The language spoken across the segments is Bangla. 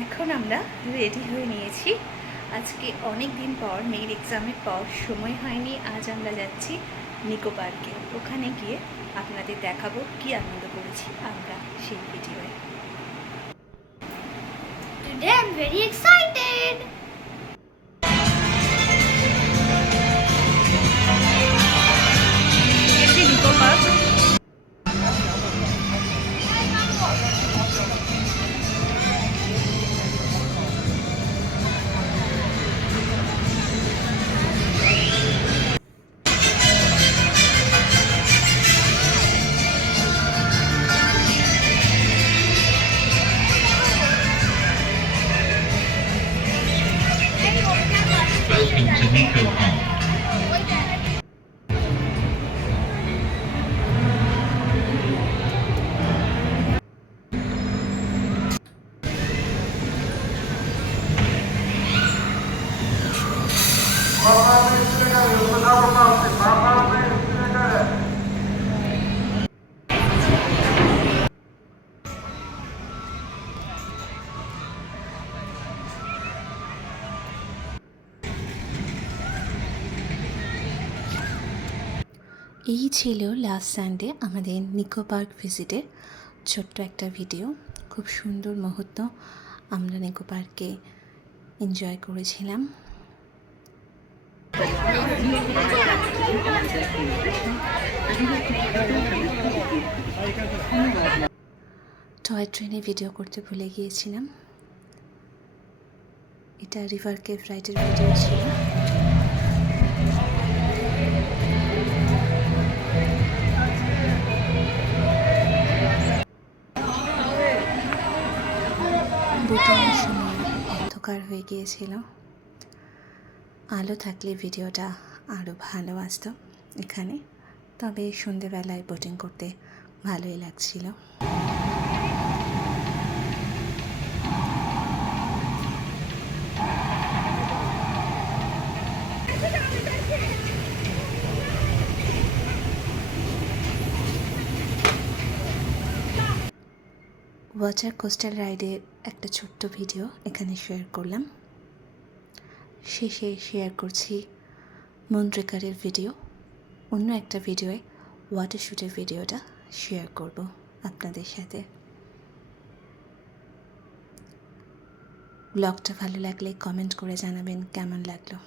এখন আমরা রেডি হয়ে নিয়েছি। আজকে অনেক দিন পর, মেয়ের এক্সামের পর সময় হয়নি। আজ আমরা যাচ্ছি নিকো পার্কে। ওখানে গিয়ে আপনাদের দেখাবো কি আনন্দ করেছি আমরা সেই ভিডিওয়ে। Today I'm very excited. Nicco Park Welcome to Nico Park. এই ছিল লাস্ট সানডে আমাদের নিকো পার্ক ভিজিটের ছোট্ট একটা ভিডিও। খুব সুন্দর মুহূর্ত আমরা নিকো পার্কে এনজয় করেছিলাম। টয় ট্রেনে ভিডিও করতে ভুলে গিয়েছিলাম। এটা রিভার কেভ রাইডের ভিডিও ছিল। বোটিংয়ের সময় অন্ধকার হয়ে গিয়েছিল। আলো থাকলে ভিডিওটা আরও ভালো আসতো এখানে। তবে সন্ধেবেলায় বোটিং করতে ভালোই লাগছিল। ওয়াটার কোস্টার রাইডের একটা ছোট্ট ভিডিও এখানে শেয়ার করলাম। শেষে শেয়ার করছি মুনট্রেকারের ভিডিও। অন্য একটা ভিডিওয়ে ওয়াটার শ্যুটের ভিডিওটা শেয়ার করব আপনাদের সাথে। ব্লগটা ভালো লাগলে কমেন্ট করে জানাবেন কেমন লাগলো।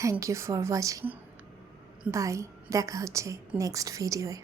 Thank you for watching. Bye, দেখা হচ্ছে নেক্সট ভিডিওয়ে।